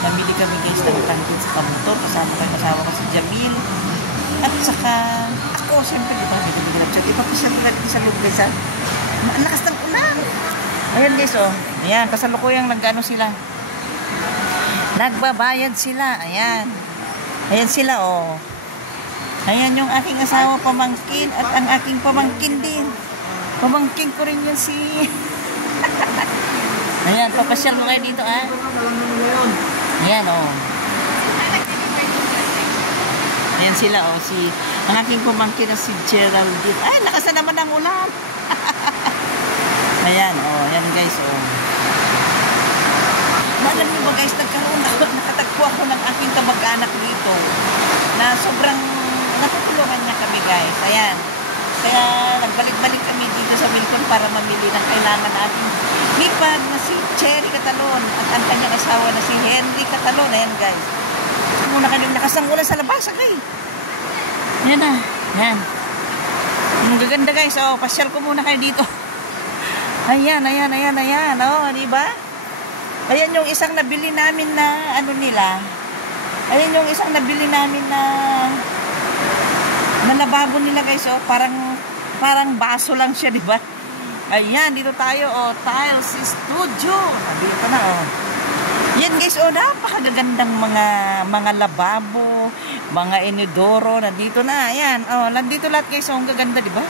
Namili kami guys ng tangkid sa kamotor. Kasama ko si Jamil. At saka ako, siyempre, diba? Ipapasyal ko natin sa loob guys ha. Ang lakas ng ulan. Ayan guys, oh. Ayan, kasalukuyang nag-ano sila. Nagbabayad sila. Ayan. Ayan sila, oh. Ayan yung aking asawa, pamangkin. At ang aking pamangkin din. Pamangkin ko rin yun si... Ayan, papasyal mo kayo dito, ha? Ayan, oh. Ayan sila, oh. Ang aking pamangkin na si Geraldine. Ay, lakas na naman ang ulan. Ayan, oh. Ayan, guys, oh. Alam niyo ba, guys, nakatagpo ako ng aking kamag-anak dito na sobrang natutulungan niya kami, guys. Ayan. Kaya nagbalik-balik kami dito sa Milcon para mamili ng kailangan natin. Hipag na si Cherry Catalon at ang kanyang asawa na si Henry Catalon. Ayan guys. Muna kanyang nakasang ulan sa labas. Okay. Ayan na. Ayan. Ang gaganda guys. Oh, pasyal ko muna kayo dito. Ayan, ayan, ayan, ayan. Oh, diba? Ayan yung isang nabili namin na ano nila. Ayan yung isang nabili namin na lababo nila guys, oh, parang baso lang siya, di ba? Ayan, dito tayo, oh, Tiles Studio. Nabili ko na, oh. Yan guys, oh, napakagagandang mga lababo, mga inidoro, nandito na, ayan, oh, nandito lahat guys, oh, ang gaganda, di ba?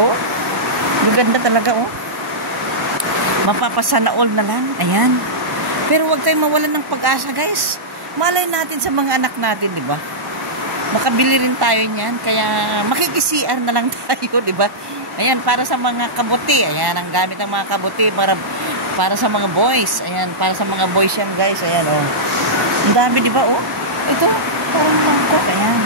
Oh, gaganda talaga, oh. Mapapasana all na lang, ayan. Pero huwag tayong mawalan ng pag-asa, guys. Malay natin sa mga anak natin, di ba? Makabili rin tayo niyan, kaya makikisiar na lang tayo, di ba? Ayan, para sa mga kabuti. Ayan, ang gamit ng mga kabuti para sa mga boys. Ayan, para sa mga boys yan, guys. Ayan, oh. Ang dami, di ba, oh? Ito, parang mangkok. Ayan.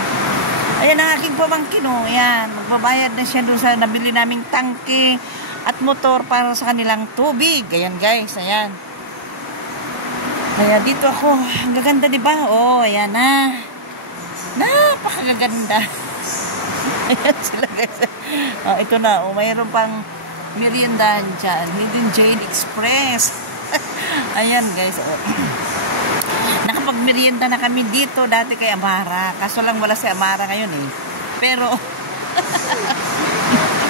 Ayan ang aking pamangkin, oh. Ayan, magbabayad na siya doon sa nabili naming tangke at motor para sa kanilang tubig. Ayan, guys. Ayan. Ayan, dito ako. Ang gaganda, di ba? Oh, ayan na. Napakaganda. Ayan sila guys. Oh, ito na. Oh, mayroon pang meriendahan dyan. Hidden Jade Express. Ayan guys. Oh. Nakapag-merienda na kami dito dati kay Amara. Kaso lang wala si Amara ngayon eh. Pero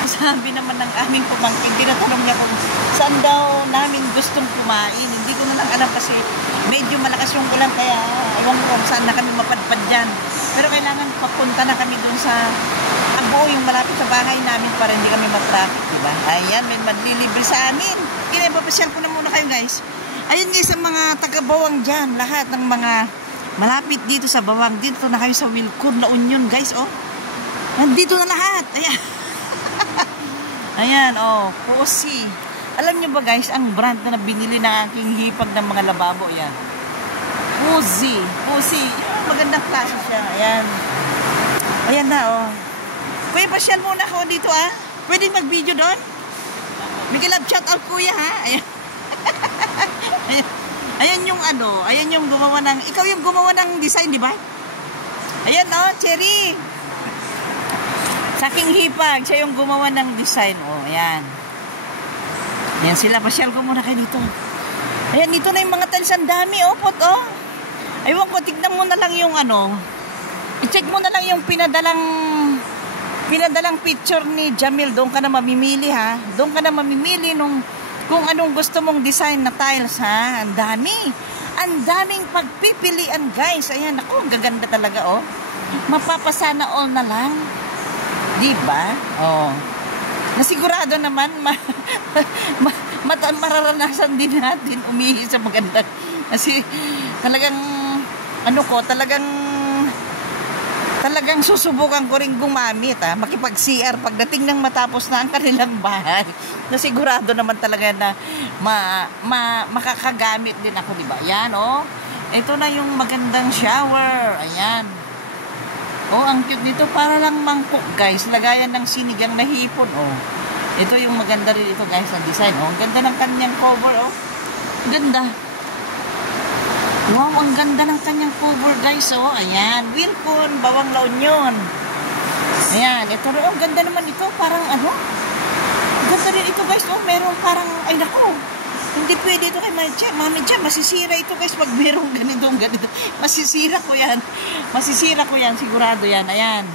sabi naman ng aming pamangkin, tinatanong niya kung saan daw namin gustong kumain. Hindi ko na lang alam kasi medyo malakas yung ulan kaya ewan ko kung saan na kami mapadpad dyan. Pero kailangan papunta na kami dun sa Agbo, yung malapit sa bahay namin para hindi kami mag-traffic, diba? Ayan, may manlilibre sa amin. Kinapapasyal ko na muna kayo guys. Ayan guys, ang mga taga-Bawang dyan, lahat ng mga malapit dito sa Bawang, dito na kayo sa Wilcon na Union guys, oh. Nandito na lahat. Ayan. Ayan, oh, Pusi. Alam nyo ba guys, ang brand na binili ng aking hipag ng mga lababo, yan. Pusi. Pusi. Magandang klase siya. Ayan. Ayan na, oh. Kuya, pasyal muna ako dito, ah. Pwede mag-video doon? Miguel, shout out kuya, ha? Ayan. Ayan. Ayan yung ano, ayan yung gumawa ng, ikaw yung gumawa ng design, di ba? Ayan, oh, Cherry. Sa aking hipag, siya yung gumawa ng design, oh, ayan. Ayan sila, pasyal ko muna kayo dito. Ayan, dito na yung mga tiles, ang dami, oh, pot, oh. Aywan ko, tignan mo na lang yung ano, i-check mo na lang yung pinadalang picture ni Jamil. Doon ka na mamimili, ha. Doon ka na mamimili kung anong gusto mong design na tiles, ha. Ang dami. Ang daming pagpipilian, guys. Ayan, ako, ang gaganda talaga, oh. Mapapasana all na lang. Diba? Oh. Nasigurado naman, mararanasan din natin umihi sa maganda. Kasi, talagang, ano ko, talagang susubukan ko rin gumamit, ha, makipag-CR pagdating ng matapos na ang kanilang bahay. Nasigurado naman talaga na makakagamit din ako, diba? Ayan, oh. Ito na yung magandang shower. Ayan. Oh, ang cute nito. Para lang mangkok, guys. Lagayan ng sinigang na hipon, oh. Ito yung maganda rin ito, guys, ang design, oh. Ang ganda ng kanyang cover, oh. Ganda. Wow, ang ganda ng kanyang cover, guys, oh. Ayan. Wilcon, Bawang La Union. Ayan. Ito rin, oh. Ang ganda naman ito. Parang, ano? Ganda rin ito, guys, oh. Meron parang, ay, naku. Hindi pwede ito kay Mami Jam. Masisira ito guys pag merong ganito. Masisira ko yan. Masisira ko yan. Sigurado yan. Ayan.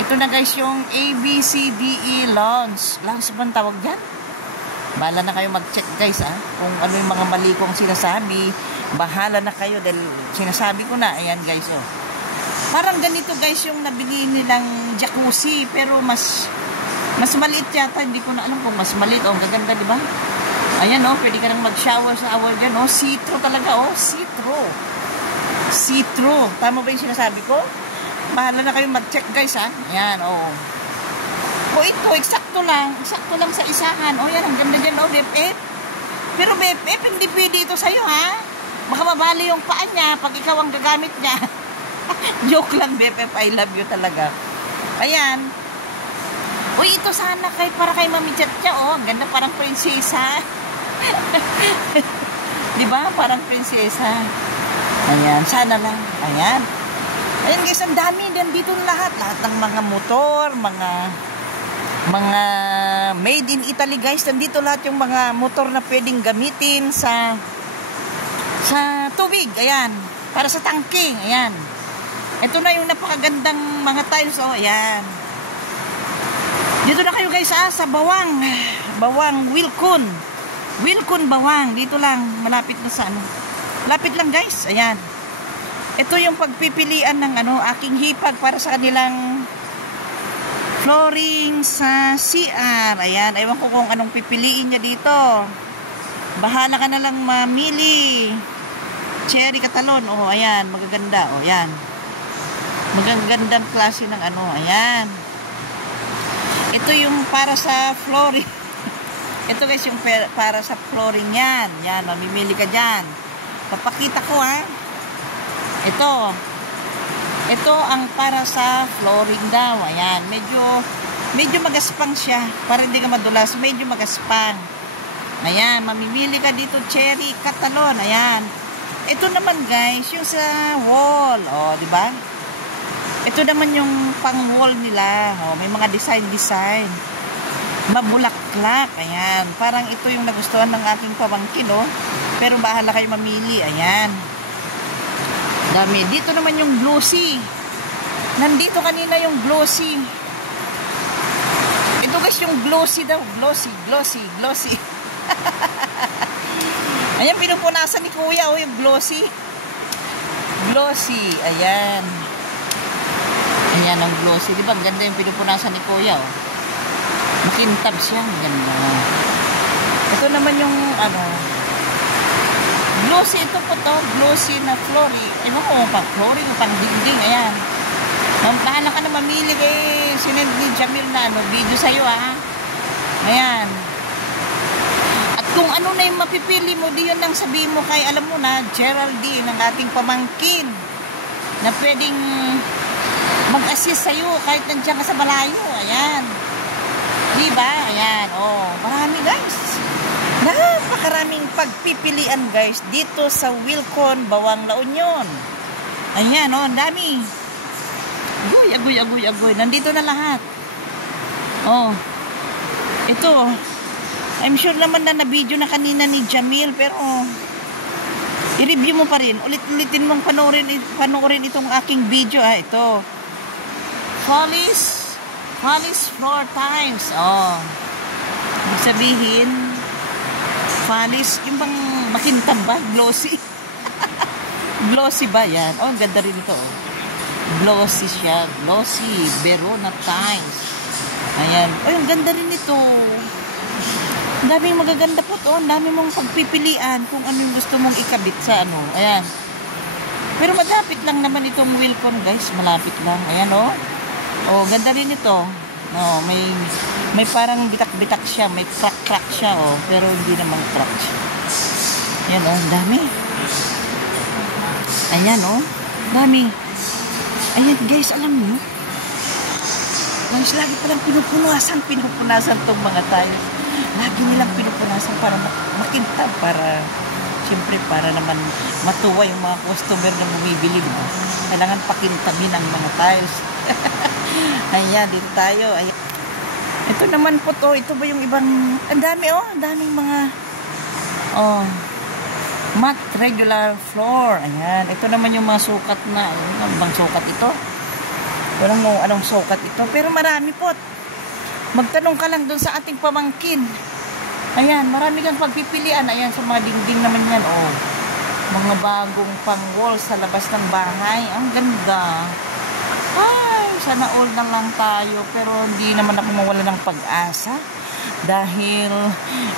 Ito na guys yung ABCDE launch. Launch ba ang tawag dyan? Bahala na kayo mag-check guys kung ano yung mga mali kong sinasabi. Bahala na kayo dahil sinasabi ko na. Ayan guys Parang ganito guys yung nabili nilang jacuzzi. Pero mas maliit yata. Hindi ko na alam kung mas maliit. Ang gaganda diba? Ayan pwede ka nang mag-shower sa hour dyan see-through talaga see-through. See-through. Tama ba yung sinasabi ko? Bahala na kayo mag-check guys Ayan ito, eksakto lang sa isahan. Yan, ang ganda dyan BFF. Pero BFF, hindi pwede ito sa'yo baka mabali yung paa niya pag ikaw ang gagamit niya. Joke lang BFF, I love you talaga. Ayan. Ito sana para kay Mami Chatcha ang ganda, parang prinsesa. Diba? Parang prinsesa. Ayan, sana lang. Ayan guys, ang dami. Nandito lahat ng mga motor, mga made in Italy guys. Nandito lahat yung mga motor na pwedeng gamitin sa tubig. Ayan. Para sa tangke. Ayan. Ito na yung napakagandang mga tiles. Ayan. Dito na kayo guys sa Bawang Wilcon Bawang. Dito lang. Malapit na sa Lapit lang guys. Ayan. Ito yung pagpipilian ng aking hipag para sa kanilang flooring sa CR. Ayan, ewan ko kung anong pipiliin niya dito. Bahala ka na lang mamili. Cherry Catalon. Ayan, magaganda. Ayan. Magagandang klase ng ayan. Ito yung para sa flooring. Ito guys, yung para sa flooring yan. Yan, mamimili ka dyan. Papakita ko Ito ang para sa flooring daw. Ayan, medyo magaspang siya. Para hindi ka madulas, medyo magaspang. Ayan, mamimili ka dito, Cherry Catalon. Ayan. Ito naman guys, yung sa wall. Di ba? Ito naman yung pang wall nila. May mga design. Mabulaklak. Ayan. Parang ito yung nagustuhan ng aking pamangkin, Pero bahala kayo mamili. Ayan. Dami. Dito naman yung glossy. Nandito kanina yung glossy. Ito guys yung glossy daw. Glossy. Ayan, pinupunasan ni Kuya yung glossy. Ayan. Ayan ang glossy. Diba? Ang ganda yung pinupunasan ni Kuya. Makintab siya. Ganda. Ito naman yung glossy ito po glossy na flooring. Ewan ko pang flooring o pang dingding. Ayan. Bahala ka na mamili kay sinend ni Jamil na video sa'yo Ayan. At kung ano na yung mapipili mo, di yun nang sabihin mo kay, alam mo na, Geraldine, ang ating pamangkin, na pwedeng mag-assist sa'yo kahit nandiyan ka sa malayo. Ayan. Diba? Ayan. Marami guys. Napakaraming pagpipilian guys dito sa Wilcon Bawang La Union. Ayan ang dami. Agoy. Nandito na lahat. Ito. I'm sure naman na video na kanina ni Jamil, pero i-review mo pa rin. Ulit-ulitin mong panoorin itong aking video. Ito. Polish floor tiles. Ibig sabihin Fanis, yung bang makintab ba? Glossy. Glossy ba yan? Ang ganda rin ito. Glossy siya. Glossy. Verona tiles. Ayan. Ang ganda rin ito. Ang daming magaganda po to. Ang dami mong pagpipilian kung ano yung gusto mong ikabit sa Ayan. Pero malapit lang naman itong Wilcon guys. Malapit lang. Ayan ganda rin ito. May parang bitak-bitak siya, may crack siya pero hindi naman crack siya. Ayan ang dami. Ayan dami. Ayan guys, alam niyo. Lagi palang pinupunasan tong mga tiles. Lagi nilang pinupunasan para makintab, siyempre para naman matuwa yung mga customer na bumibili. Kailangan pakintabin ang mga tiles. Ayan, dito tayo. Ayan. Ito naman po ito ba yung ibang, ang dami ang daming mga Oh, matte regular floor. Ayan. Ito naman yung mga sukat na. Ano bang sukat ito? Walang mo anong sukat ito. Pero marami po. Magtanong ka lang doon sa ating pamangkin. Ayan, marami kang pagpipilian. Ayan, sa mga dingding naman yan. Oh, mga bagong pang-wall sa labas ng bahay. Ang ganda. Ay, sana all na lang tayo. Pero hindi naman ako mawala ng pag-asa. Dahil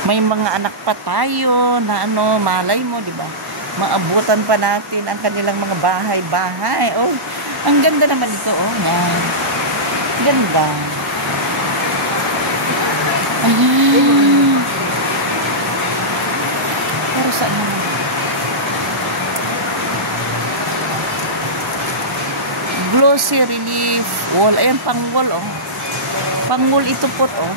may mga anak pa tayo na ano, malay mo, di ba? Maabutan pa natin ang kanilang mga bahay-bahay. Oh, ang ganda naman ito. Oh, yan. Ganda. Ayan. Pero saan naman? Glossy relief wall. Ayan, pang-wall, oh. Pang-wall ito po, oh.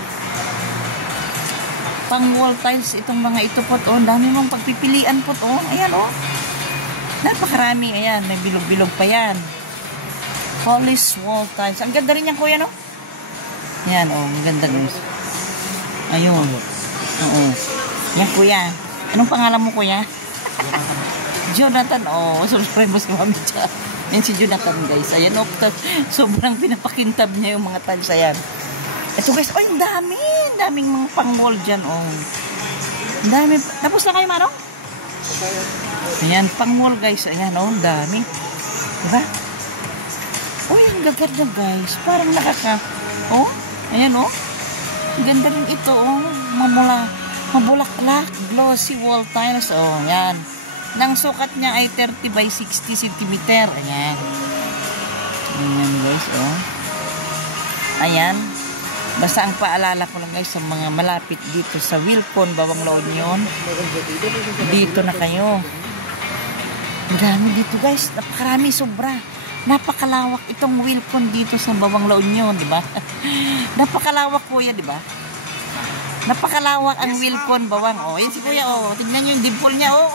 Pang-wall tiles itong mga ito po, oh. Dami mong pagpipilian po, oh. Ayan, oh. Napakarami. Ayan, may bilog-bilog pa yan. Polish wall tiles. Ang ganda rin yan, kuya, no? Ayan, oh. Ang ganda, guys. Ayun. Oo. Yan, kuya. Anong pangalan mo, kuya? Jonathan. Oh, subscribe mo si Mami Cha. Yan si Jonathan, guys. Ayan, oh. Sobrang pinapakintab niya yung mga tiles. Ayan. Ito, guys. Oh, ang dami. Daming mga pang-wall dyan, oh. Ang dami. Tapos na kayo, Manong? Ayan, pang-wall, guys. Ayan, oh. Ang dami. Diba? Oh, ang gaganda, guys. Parang nakaka... Oh, ayan, oh. Ganda rin ito, oh. Mabulaklak. Glossy wall tiles, oh. Ayan. Nang sukat niya ay 30 by 60 cm. Ayan. Ayan, guys, oh. Ayan. Basta ang paalala ko lang, guys, sa mga malapit dito sa Wilcon, Bawang La Union. Dito na kayo. Marami dito, guys. Napakarami, sobra. Napakalawak itong Wilcon dito sa Bawang La Union, di ba? Napakalawak, kuya, di ba? Napakalawak ang Wilcon, Bawang. Oh, yan si kuya, oh. Tingnan niyo yung dimple niya, oh.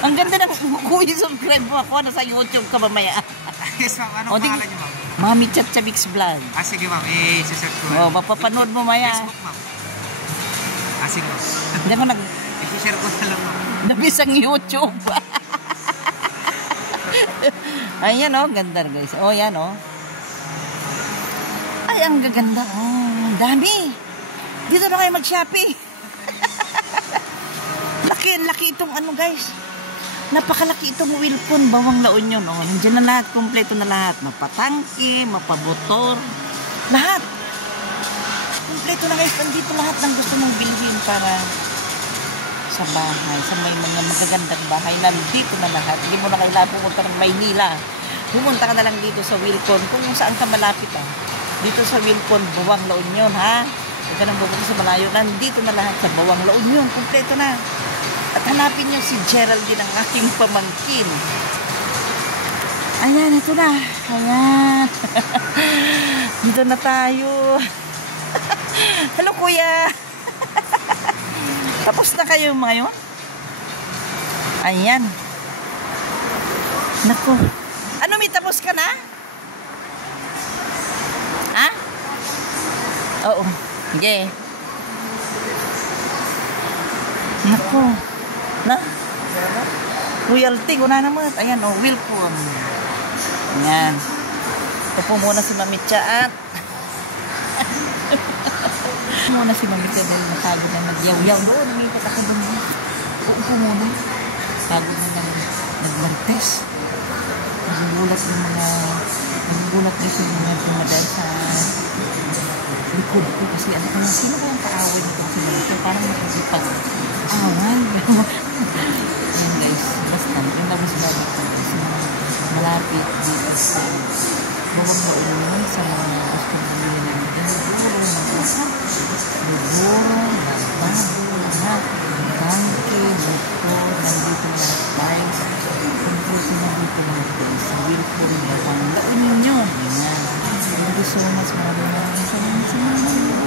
Ang ganda ng kuya, subscribe mo ako. Nasa YouTube ka mamaya. Yes, ma'am. Anong pangalan niyo, ma'am? Mami Chat Chabix Vlog. Ah, sige, ma'am. Search ko. Oh, mapapanood mo maya. Facebook, ma'am. Ah, sige, ma'am. Hindi ako I-share ko na lang, ma'am. nabisang YouTube. Ayan, oh. Ganda, guys. Oh, yan, oh. Ay, ang gaganda. Oh, ang dami. Dito na kayo mag-shopping. Laki itong ano, guys. Napakalaki itong Wilcon, Bawang La Union. Oh, nandiyan na lahat, kompleto na lahat. Mapatangke, mapabotor, lahat. Kompleto na, guys. Nandito lahat ng gusto mong bilhin para sa bahay, sa may mga magagandang bahay. Nandito na lahat. Hindi mo na kailangan pumunta ng Maynila. Pumunta ka na lang dito sa Wilcon, kung saan ka malapit, ah. Dito sa Wilcon, Bawang La Union, ha? Huwag ka nang pupunta sa malayo. Nandito na lahat sa Bawang La Union. Kompleto na. At hanapin niyo si Geraldine, ang aking pamangkin. Ayan, ito na. Ayan. Dito na tayo. Hello, kuya. Tapos na kayo ngayon? Ayan. Naku. Ano, may tapos ka na? Ha? Oo. Sige. Naku. Na? Royalty, una naman. Ayan, oh, Wilcon. Ayan. Ito po muna si Mami Cha at muna si Mami Cha dahil nakagod na nagyaw-yaw. Doon, nangipat ako doon. Uupo muna. Kagod na nagmantes. Nagugulat na siya yung mga dumadaan sa likod ko kasi ano kaya, sino kayang kaaway nito si Mami Cha? Parang nakikipag-away. Ayan, guys, basta yung labas na dito kasi malapit dito sa Bawang La Union sa mga gusto bumili namin. Bugoro, lababo, lahat. Tangke, buko, nandito na guys. Nandito na dito lahat guys. Sa Wilcon, Bawang La Union. Ayan. Thank you so much. Maraming salamat sa mga